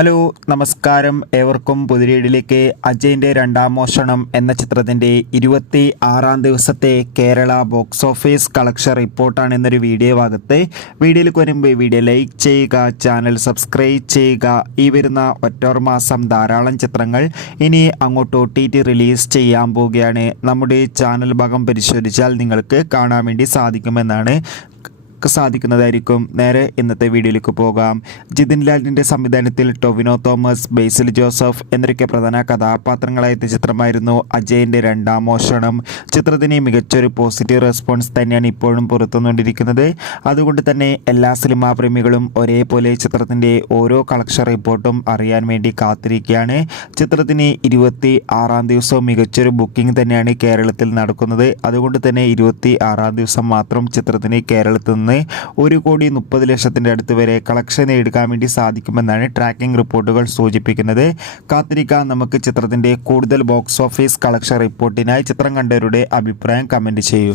Hello നമസ്കാരം, ഏവർക്കും പുതിരീടിലേക്ക്. അജയിൻ്റെ രണ്ടാം മോഷണം എന്ന ചിത്രത്തിൻ്റെ 26-ാം ദിവസത്തെ കേരള ബോക്സ് ഓഫീസ് കളക്ഷൻ റിപ്പോർട്ടാണ് എന്നൊരു വീഡിയോ ഭാഗത്ത്. വീഡിയോയിലേക്ക് വരുമ്പോൾ വീഡിയോ ലൈക്ക് ചെയ്യുക, ചാനൽ സബ്സ്ക്രൈബ് ചെയ്യുക. ഈ വരുന്ന ഒക്ടോബർ മാസം ധാരാളം ചിത്രങ്ങൾ ഇനി അങ്ങോട്ട് OTT റിലീസ് ചെയ്യാൻ പോവുകയാണ്. നമ്മുടെ ചാനൽ ഭാഗം പരിശോധിച്ചാൽ നിങ്ങൾക്ക് കാണാൻ വേണ്ടി സാധിക്കുന്നതായിരിക്കും. നേരെ ഇന്നത്തെ വീഡിയോയിലേക്ക് പോകാം. ജിതിൻ ലാലിൻ്റെ സംവിധാനത്തിൽ ടൊവിനോ തോമസ്, ബേസിൽ ജോസഫ് എന്നൊക്കെ പ്രധാന കഥാപാത്രങ്ങളായ ചിത്രമായിരുന്നു അജയിൻ്റെ രണ്ടാം മോഷണം. ചിത്രത്തിന് മികച്ചൊരു പോസിറ്റീവ് റെസ്പോൺസ് തന്നെയാണ് ഇപ്പോഴും പുറത്തുകൊണ്ടിരിക്കുന്നത്. അതുകൊണ്ട് തന്നെ എല്ലാ സിനിമാ പ്രേമികളും ഒരേപോലെ ചിത്രത്തിൻ്റെ ഓരോ കളക്ഷൻ റിപ്പോർട്ടും അറിയാൻ വേണ്ടി കാത്തിരിക്കുകയാണ്. ചിത്രത്തിന് 26-ാം ദിവസവും മികച്ചൊരു ബുക്കിംഗ് തന്നെയാണ് കേരളത്തിൽ നടക്കുന്നത്. അതുകൊണ്ട് തന്നെ 26-ാം ദിവസം മാത്രം ചിത്രത്തിന് കേരളത്തിൽ നിന്ന് 1,30,00,000 അടുത്ത് വരെ കളക്ഷൻ എടുക്കാൻ വേണ്ടി സാധിക്കുമെന്നാണ് ട്രാക്കിംഗ് റിപ്പോർട്ടുകൾ സൂചിപ്പിക്കുന്നത്. കാത്തിരിക്കാം നമുക്ക് ചിത്രത്തിൻ്റെ കൂടുതൽ ബോക്സ് ഓഫീസ് കളക്ഷൻ റിപ്പോർട്ടിനായി. ചിത്രം കണ്ടവരുടെ അഭിപ്രായം കമൻറ്റ് ചെയ്യൂ.